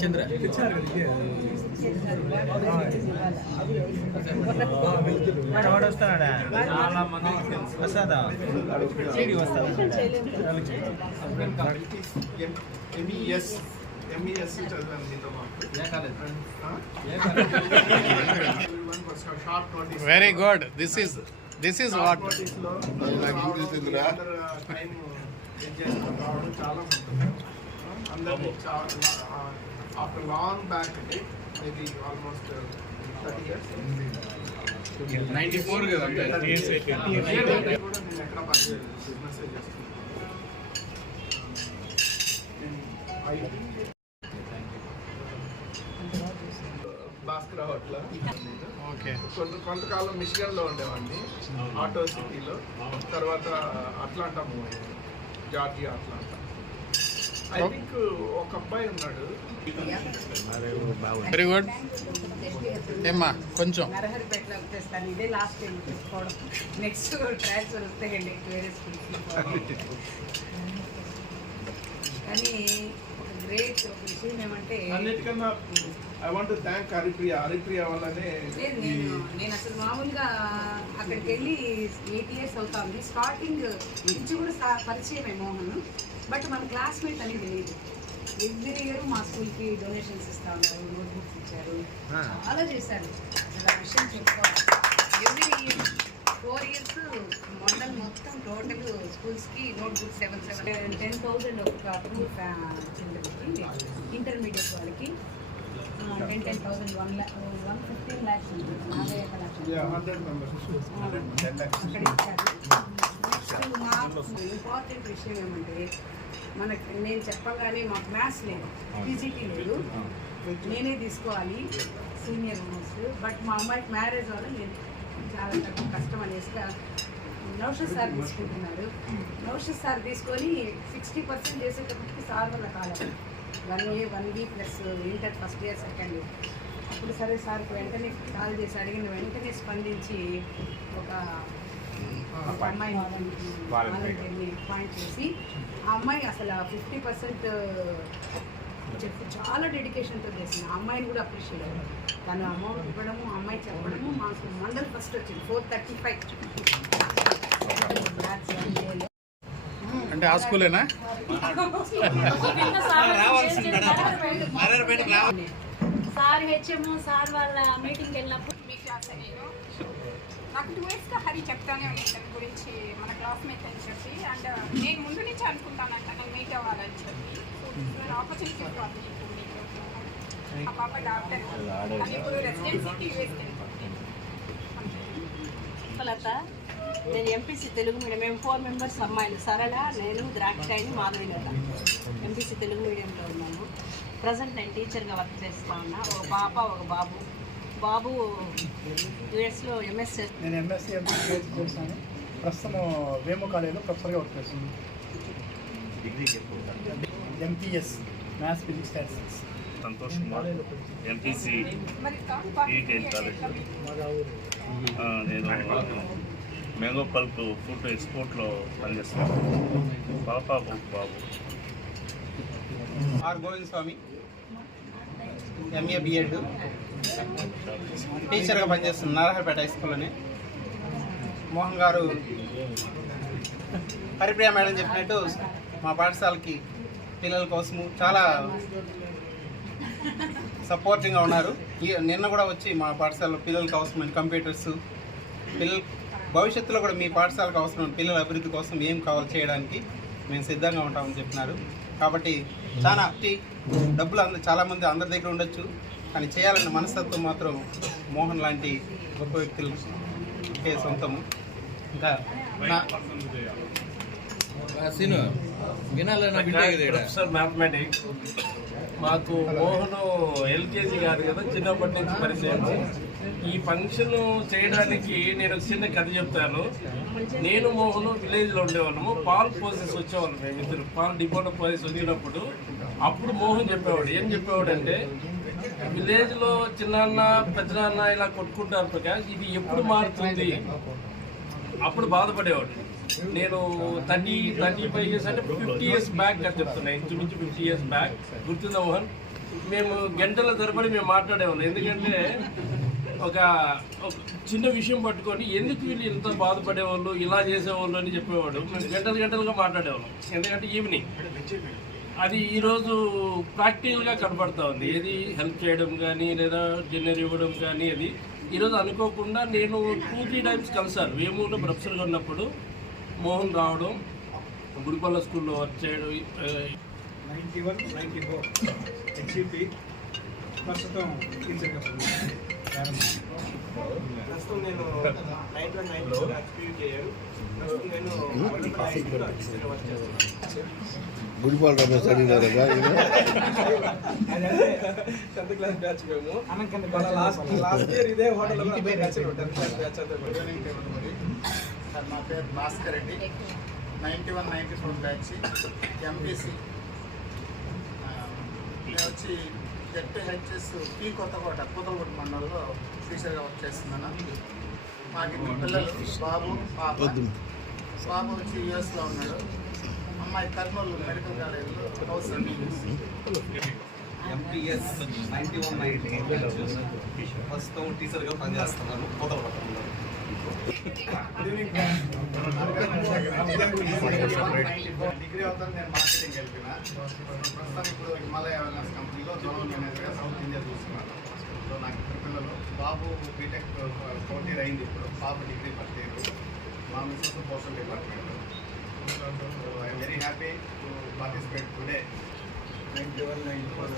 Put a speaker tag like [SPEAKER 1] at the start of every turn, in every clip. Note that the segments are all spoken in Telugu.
[SPEAKER 1] చంద్ర వాడు వస్తాడా వస్తాదా సీడీ వస్తాడా
[SPEAKER 2] ఎంఈఎస్ ఎంఈఎస్ చదివాను మీతో
[SPEAKER 3] very good this is this is what.
[SPEAKER 2] Time రావడం చాలా అందరికీ ఆఫ్టర్ లాంగ్ బ్యాక్ అండి maybe almost thirty years
[SPEAKER 3] ninety four కదా
[SPEAKER 2] కూడా నేను ఎక్కడ పనిచేయలేదు బిజినెస్ చేస్తున్నాను భాస్కర్ హోటల్
[SPEAKER 3] ఓకే
[SPEAKER 2] కొంత కొంతకాలం మిషిగన్లో ఉండేవాడిని ఆటో సిటీలో తర్వాత అట్లాంటా మూవ్ అయ్యాను జార్జియా అట్లాంటా. ఐ థింక్ ఒక అబ్బాయి ఉన్నాడు.
[SPEAKER 3] వెరీ గుడ్ ఏమ్మా కొంచెం.
[SPEAKER 4] ఇదే లాస్ట్ నెక్స్ట్ ట్రాన్స్ఫర్ వస్తాయండి వేరే స్కూల్కి కానీ గ్రేట్ విషయం ఏమంటే
[SPEAKER 2] అన్నిటికన్నా I want thank Haripriya. Haripriya వల్లనే
[SPEAKER 4] లేదు నేను నేను అసలు మామూలుగా అక్కడికి వెళ్ళి ఎయిట్ ఇయర్స్ అవుతుంది. స్టార్టింగ్ నుంచి కూడా సా- పరిచయమే మోహన్. బట్ మన క్లాస్మేట్ అనేది తెలియదు. ఎవ్రీ ఇయర్ మా స్కూల్కి డొనేషన్స్ ఇస్తా ఉన్నారు నోట్ బుక్స్ ఇచ్చారు చాలా చేశారు. అసలు ఆ విషయం చెప్పుకోవాలి. Every year four years mandal మొత్తం టోటల్ స్కూల్స్కి note books seven seven ten thousand ఒక టూ చిల్డ్రన్కి ఇంటర్మీడియట్ వాళ్ళకి ten ten thousand one lakh one fifteen lakhs నాలుగు
[SPEAKER 2] హండ్రెడ్ మెంబర్స్
[SPEAKER 4] అక్కడ మాకు ఇంపార్టెంట్ విషయం ఏమంటే మనకి నేను చెప్పగానే మాకు మ్యాథ్స్ లేదు ఫిజిటీ లేదు నేనే తీసుకోవాలి సీనియర్ మోస్ట్ బట్ మా అమ్మాయికి మ్యారేజ్ వల్ల నేను చాలా తక్కువ కష్టం అనేసి నౌషద్ సార్ తీసుకుంటున్నారు. నౌషద్ సార్ తీసుకొని సిక్స్టీ పర్సెంట్ చేసేటప్పటికి సార్ వల్ల కాలేదు one year one week plus inter first year second year. అప్పుడు సరే సార్కి వెంటనే కాల్ చేసి అడిగిన వెంటనే స్పందించి ఒక ఒక అమ్మాయిని అపాయింట్ చేసి ఆ అమ్మాయి అసలు ఫిఫ్టీ పర్సెంట్ చెప్పు చాలా డెడికేషన్తో చేసింది. ఆ అమ్మాయిని కూడా అప్రిషియేట్ అయ్యారు తను అమౌంట్ ఇవ్వడము అమ్మాయి చెప్పడము మాకు మండల్ ఫస్ట్ వచ్చింది. ఫోర్ థర్టీ ఫైవ్
[SPEAKER 3] అంటే ఆ స్కూలేనా?
[SPEAKER 5] సార్ హెచ్ఎం సార్ వాళ్ళ మీటింగ్ వెళ్ళినప్పుడు
[SPEAKER 6] మీ క్లాస్ నేను. నాకు టూ ఇయర్స్గా హరి చెప్తానే ఉన్నాను దాని గురించి మన క్లాస్మేట్ అని చెప్పి. అండ్ నేను ముందు నుంచి అనుకుంటానంట నేను మీట్ అవ్వాలని చెప్పి. నేను
[SPEAKER 7] లత నేను ఎంపీసీ తెలుగు మీడియం మేము ఫోర్ మెంబర్స్ అమ్మాయిలు సరళ నేను ద్రాక్షాయిని మాధవి లత ఎంపీసీ తెలుగు మీడియంలో ఉన్నాను ప్రజెంట్ నేను టీచర్గా వర్క్ చేస్తా ఉన్నా ఒక పాప ఒక బాబు బాబు యుఎస్లో ఎంఎస్
[SPEAKER 8] నేను ఎంఎస్సీ ఎంపీసీ చేశాను ప్రస్తుతం వేమో కాలేజీలో ప్రొఫెసర్గా వర్క్ చేస్తున్నాను. MPS maths physics statistics
[SPEAKER 9] Santosh Kumar MPC eaten college నేను మ్యాంగో పల్ప్ ఫుడ్ ఎక్స్పోర్ట్లో పనిచేస్తున్నాను. పాప బాబు.
[SPEAKER 1] R Govind Swamy MA BEd టీచర్గా పనిచేస్తున్న నారాయణపేట హై స్కూల్లోనే. మోహన్ గారు హరిప్రియ మేడం చెప్పినట్టు మా పాఠశాలకి పిల్లల కోసము చాలా సపోర్టింగ్గా ఉన్నారు. ఈ నిన్న కూడా వచ్చి మా పాఠశాలలో పిల్లలకి అవసరమైన కంప్యూటర్స్ పిల్లల భవిష్యత్తులో కూడా మీ పాఠశాలకు అవసరమైన పిల్లల అభివృద్ధి కోసం ఏం కావాలి చేయడానికి మేము సిద్ధంగా ఉంటామని చెప్పినారు. కాబట్టి చాలా డబ్బులు అంద చాలామంది అందరి దగ్గర ఉండొచ్చు. కానీ చేయాలన్న మనస్తత్వం మాత్రం మోహన్ లాంటి గొప్ప వ్యక్తులు సొంతము. ఇంకా
[SPEAKER 10] ప్రొఫెసర్ మ్యాథమెటిక్స్ మాకు మోహన్ ఎల్కేజీ కాదు కదా చిన్నప్పటి నుంచి పరిచయం. ఈ ఫంక్షన్ చేయడానికి నేను ఒక చిన్న కథ చెప్తాను. నేను మోహన్ విలేజ్లో ఉండేవాళ్ళము. పాల్ పోసెస్ వచ్చేవాళ్ళం మేము ఇద్దరు. పాల్ డిపోలో పోసేసి వచ్చినప్పుడు అప్పుడు మోహన్ చెప్పేవాడు. ఏం చెప్పేవాడు అంటే విలేజ్లో చిన్నాన్న పెద్దనాన్న ఇలా కొట్టుకుంటారు ప్రకాష్ ఇది ఎప్పుడు మారుతుంది? అప్పుడు బాధపడేవాడు. నేను థర్టీ థర్టీ ఫైవ్ ఇయర్స్ అంటే ఫిఫ్టీ ఇయర్స్ బ్యాక్ అని చెప్తున్నాను ఇంచుమించు ఫిఫ్టీ ఇయర్స్ బ్యాక్ గుర్తుందా మోహన్? మేము గంటల తరబడి మేము మాట్లాడేవాళ్ళం. ఎందుకంటే ఒక చిన్న విషయం పట్టుకొని ఎందుకు వీళ్ళు ఇంత బాధపడేవాళ్ళు ఇలా చేసేవాళ్ళు అని చెప్పేవాడు మేము గంటలు గంటలుగా మాట్లాడేవాళ్ళం. ఎందుకంటే ఈవినింగ్ అది ఈరోజు ప్రాక్టికల్గా కనబడతా ఉంది. ఏది హెల్ప్ చేయడం కానీ లేదా డిన్నర్ ఇవ్వడం కానీ అది ఈరోజు అనుకోకుండా నేను టూ త్రీ టైమ్స్ కలిసాను. వేమూరులో ప్రొఫెసర్గా ఉన్నప్పుడు మోహన్ రావడం గుడిపల్ల స్కూల్లో వర్క్ చేయడం ఆ,
[SPEAKER 8] ninety one ninety four HEP ప్రస్తుతం టీచర్గా ప్రస్తుతం నేను ninety one ninety four experience చేయను. ప్రస్తుతం నేను
[SPEAKER 11] గుడిపాల రమేష్ అడిగినారు
[SPEAKER 8] టెన్త్ క్లాస్ బ్యాచ్ మేము. లాస్ట్ ఇయర్ ఇదే hotel batch tenth class batch అంతా.
[SPEAKER 1] సార్ నా పేరు Bhaskar Reddy. Ninety one ninety four batch. MPC నేను వచ్చి జెడ్పీహెచ్ఎస్ పీ కొత్తకోట పూతలకోట మండలంలో టీచర్గా వర్క్ చేస్తున్నాను. మాకు ఇద్దరు పిల్లలు బాబు పాప. బాబు వచ్చి యూఎస్లో ఉన్నాడు. అమ్మాయి కర్నూలు మెడికల్ కాలేజీలో house
[SPEAKER 12] MPS ninety one ninety ప్రస్తుతం టీచర్గా పనిచేస్తున్నాను. మొదలు
[SPEAKER 1] డిగ్రీ అవుతాను నేను మార్కెటింగ్ వెళ్ళిన ప్రస్తుతం ఇప్పుడు హిమాలయ వెల్నెస్ కంపెనీలో జోన్ మేనేజర్గా సౌత్ ఇండియా చూసుకున్నాను సో నాకు ఇద్దరు పిల్లలు. బాబు బీటెక్ ఫోర్త్ ఇయర్ అయింది ఇప్పుడు. బాబు డిగ్రీ ఫస్ట్ ఇయర్ మా missus postal department I'm very happy to participate today ninety one ninety four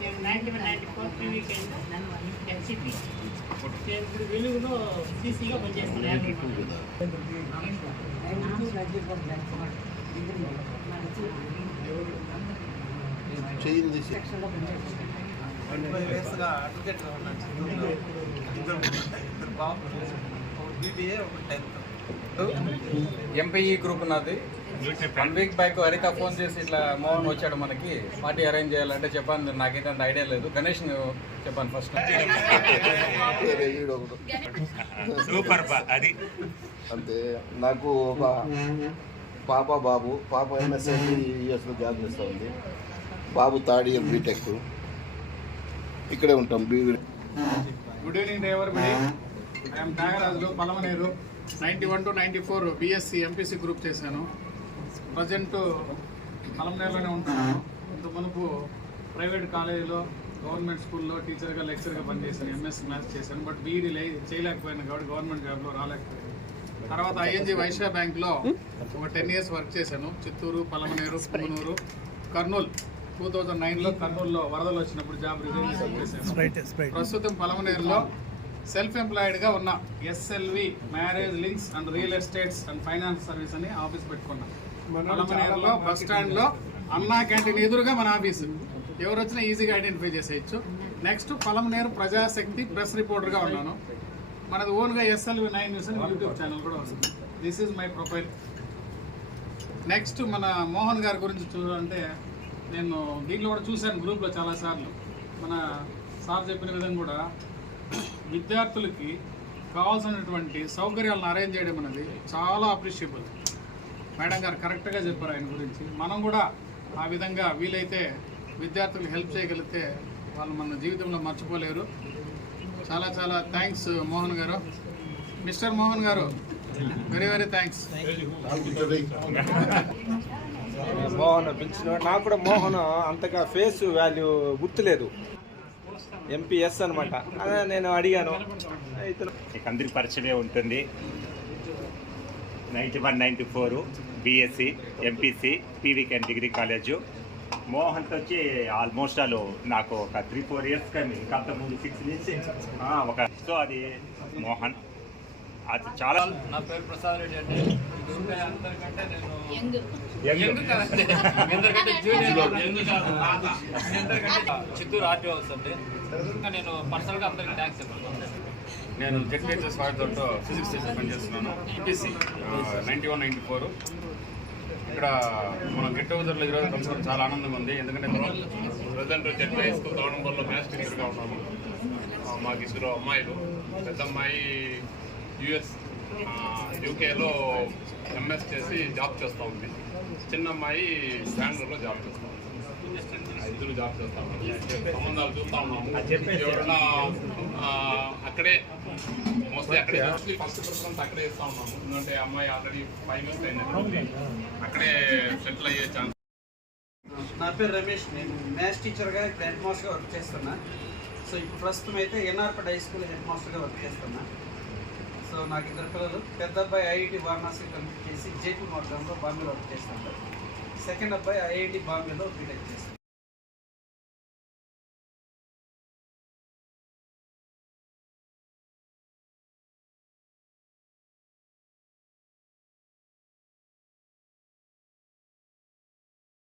[SPEAKER 13] మేము ninety one ninety four PV NCP నేను ఇప్పుడు వెలుగులో సీసీగా పనిచేస్తున్నాను
[SPEAKER 11] చెయ్యి తీసి
[SPEAKER 12] ఇయర్స్గా అడ్వకేట్గా ఉన్నాను చిత్తూరులో. ఇద్దరు ఇద్దరు బాబు
[SPEAKER 3] ఎంపీఈ గ్రూప్ నాది. One week back Haritha phone చేసి ఇట్లా మోహన్ వచ్చాడు మనకి. పార్టీ అరేంజ్ చేయాలంటే చెప్పాను నాకైతే అంత ఐడియా లేదు. గణేష్ చెప్పాను ఫస్ట్
[SPEAKER 14] సూపర్ అది.
[SPEAKER 11] అంతే నాకు ఒక పాప బాబు పాప ఎంఎస్ఐ యూఎస్లో జాబ్ చేస్తూ ఉంది. బాబు థర్డ్ ఇయర్ బీటెక్ ఇక్కడే ఉంటాం be
[SPEAKER 3] good evening everybody I'm Nagarajulu Palamaner ninety one to ninety four BSc MPC group చేశాను. ప్రజెంట్ పలమనేరులోనే ఉంటున్నాను ఇంత మునుపు ప్రైవేట్ కాలేజీలో గవర్నమెంట్ స్కూల్లో టీచర్గా లెక్చర్గా పనిచేశాను. ఎంఎస్ మ్యాథ్స్ చేశాను. బట్ బీఈడీ లే చేయలేకపోయాను కాబట్టి గవర్నమెంట్ జాబ్లో రాలేకపోయాను. తర్వాత ఐఎన్జీ వైశ్య బ్యాంక్లో ఒక టెన్ ఇయర్స్ వర్క్ చేశాను. చిత్తూరు పలమనేరు పుంగనూరు కర్నూలు. టూ థౌజండ్ నైన్లో కర్నూలులో వరదలు వచ్చినప్పుడు జాబ్ రిజైన్ చేశాను. ప్రస్తుతం పలమనేరులో సెల్ఫ్ ఎంప్లాయిడ్గా ఉన్న SLV marriage links and real estates and finance service అని ఆఫీస్ పెట్టుకున్నాం. బస్ స్టాండ్లో అన్నా క్యాంటీన్ ఎదురుగా మన ఆఫీసు. ఎవరు వచ్చినా ఈజీగా ఐడెంటిఫై చేసేయచ్చు. నెక్స్ట్ పలమనేరు ప్రజాశక్తి ప్రెస్ రిపోర్టర్గా ఉన్నాను. మనది ఓన్గా ఎస్ఎల్వి నైన్ న్యూస్ అని యూట్యూబ్ ఛానల్ కూడా వస్తుంది this is my profile next మన మోహన్ గారి గురించి చూడాలంటే నేను దీంట్లో కూడా చూశాను గ్రూప్లో చాలాసార్లు మన సార్ చెప్పిన విధంగా కూడా విద్యార్థులకి కావాల్సినటువంటి సౌకర్యాలను అరేంజ్ చేయడం అనేది చాలా అప్రిషియబుల్ మేడం గారు కరెక్ట్గా చెప్పారు ఆయన గురించి. మనం కూడా ఆ విధంగా వీలైతే విద్యార్థులకు హెల్ప్ చేయగలిగితే వాళ్ళు మన జీవితంలో మర్చిపోలేరు. చాలా చాలా థ్యాంక్స్ మోహన్ గారు. మిస్టర్ మోహన్ గారు వెరీ వెరీ థ్యాంక్స్
[SPEAKER 15] మోహన్ పిలిచిన నాకు కూడా మోహన్ అంతగా ఫేస్ వాల్యూ గుర్తులేదు. ఎంపీఎస్ అనమాట నేను అడిగాను. ఇతను
[SPEAKER 14] అందరికి పరిచయమే ఉంటుంది. Ninety one ninety four BSc MPC PVKN degree college. మోహన్కి వచ్చి ఆల్మోస్ట్ వాళ్ళు నాకు ఒక త్రీ ఫోర్ ఇయర్స్ కానీ ఇంకా అంతకుముందు సిక్స్ నుంచి ఒక సో అది మోహన్. అది చాలా
[SPEAKER 3] నా పేరు ప్రసాద్ రెడ్డి అంటే ఇంకా అందరికంటే నేను
[SPEAKER 16] యంగ్.
[SPEAKER 3] కాదండి. అందరికంటే జూనియర్ యంగ్ కాదు. మీ అందరికంటే చిత్తూరు ఆర్టీఓ వస్తుంది ఇంకా నేను పర్సనల్గా అందరికి థ్యాంక్స్ చెప్తున్నాను.
[SPEAKER 17] నేను జెడ్పిహెచ్ఎస్ వాడితో ఫిజిక్స్ టీచర్ పనిచేస్తున్నాను. EPC ninety one ninety four ఇక్కడ మన గెట్ టుగెదర్లో ఈరోజు కలుసుకోవడం చాలా ఆనందంగా ఉంది. ఎందుకంటే
[SPEAKER 6] ప్రజెంట్ జెడ్పీ హై స్కూల్ తోడంబర్లో మ్యాథ్స్ టీచర్గా ఉన్నాను ఆ, మాకు ఇద్దరు అమ్మాయిలు. పెద్ద అమ్మాయి యుఎస్ యూకేలో ఎంఎస్ చేసి జాబ్ చేస్తూ ఉంది. చిన్న అమ్మాయి బెంగళూరులో జాబ్ చేస్తూ ఉంది. ఇద్దరు జాబ్ చేస్తా ఉన్నారు సంబంధాలు చూస్తా ఉన్నాము. ఎవరైనా అక్కడే మోస్ట్లీ అక్కడే మోస్ట్లీ ఫస్ట్ ప్రిఫరెన్స్ అక్కడే ఇస్తా ఉన్నాము. ఎందుకంటే అమ్మాయి ఆల్రెడీ ఫైవ్ ఇయర్స్ అయింది. అక్కడే సెటిల్ అయ్యే ఛాన్స్
[SPEAKER 1] నా పేరు రమేష్. నేను మ్యాథ్స్ టీచర్గా ఇప్పుడు హెడ్ మాస్టర్గా వర్క్ చేస్తున్నా. సో ఇప్పుడు ప్రస్తుతం అయితే ఎన్ఆర్పడ్ హై స్కూల్ హెడ్ మాస్టర్గా వర్క్ చేస్తున్నా. సో నాకు ఇద్దరు పిల్లలు. పెద్ద అబ్బాయి ఐఐటి వారణాసి కంప్లీట్ చేసి జేపీ మార్గంలో బాంబేలో వర్క్ చేస్తున్నాడు సెకండ్ అబ్బాయి ఐఐటి బాంబేలో బీటెక్ చేస్తాడు